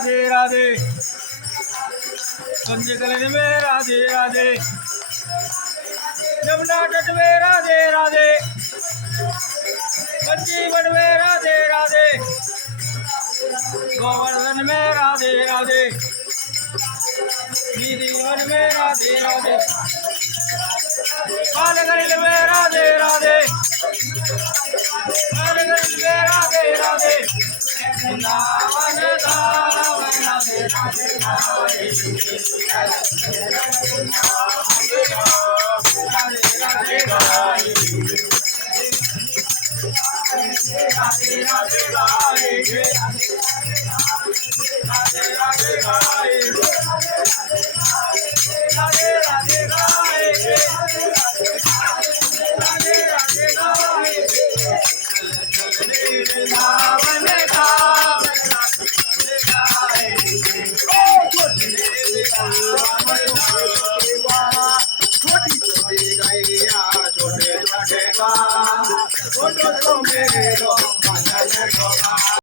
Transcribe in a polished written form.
राधे राधे पंचकलन में राधे राधे यमुना तट में राधे राधे पंचीवन में राधे राधे गोवर्धन में राधे राधे गिरिवन में राधे राधे पालगढ़ में राधे राधे पालगढ़ में राधे राधे वृंदावन धाम राधे राधे राधे राधे छोटे छोटे